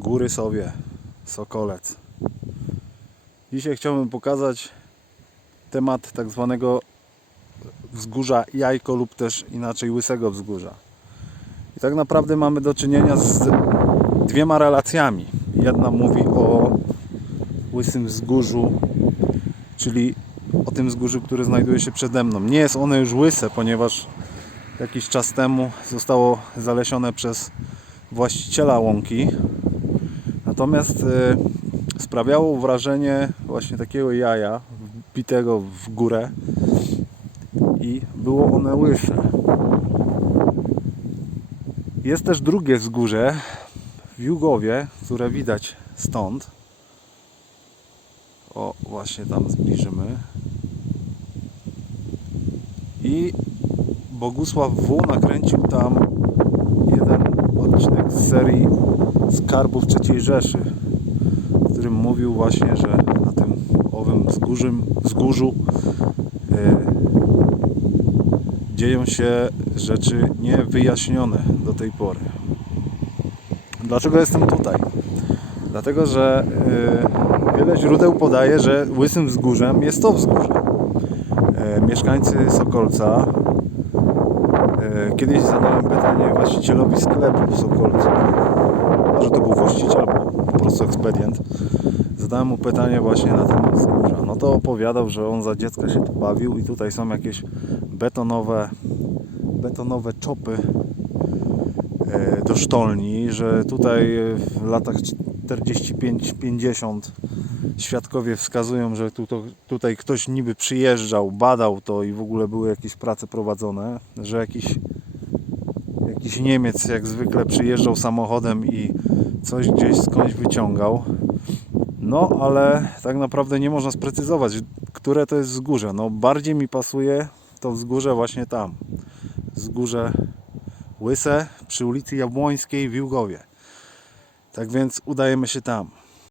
Góry Sowie, Sokolec. Dzisiaj chciałbym pokazać temat tak zwanego wzgórza jajko lub też inaczej łysego wzgórza. I tak naprawdę mamy do czynienia z dwiema relacjami. Jedna mówi o łysym wzgórzu, czyli o tym wzgórzu, które znajduje się przede mną. Nie jest ono już łyse, ponieważ jakiś czas temu zostało zalesione przez właściciela łąki. Natomiast e, sprawiało wrażenie właśnie takiego jaja wbitego w górę i było one łyse. Jest też drugie wzgórze w Jugowie, które widać stąd. O, właśnie tam zbliżymy. I Bogusław W. nakręcił tam jeden odcinek z serii Skarbów III Rzeszy, w którym mówił właśnie, że na tym owym wzgórzym, wzgórzu e, dzieją się rzeczy niewyjaśnione do tej pory. Dlaczego jestem tutaj? Dlatego, że e, wiele źródeł podaje, że łysym wzgórzem jest to wzgórze. E, mieszkańcy Sokolca kiedyś zadałem pytanie właścicielowi sklepu w Sokolcu. Może to był właściciel, po prostu ekspedient. Zadałem mu pytanie właśnie na temat wzgórza. No to opowiadał, że on za dziecka się tu bawił i tutaj są jakieś betonowe, betonowe czopy e, do sztolni, że tutaj w latach 45-50 świadkowie wskazują, że tu, to, tutaj ktoś niby przyjeżdżał, badał to i w ogóle były jakieś prace prowadzone, że jakiś, jakiś Niemiec jak zwykle przyjeżdżał samochodem i coś gdzieś skądś wyciągał. No, ale tak naprawdę nie można sprecyzować, które to jest wzgórze. No, bardziej mi pasuje to wzgórze właśnie tam. Wzgórze Łyse przy ulicy Jabłońskiej w Jugowie. Tak więc udajemy się tam.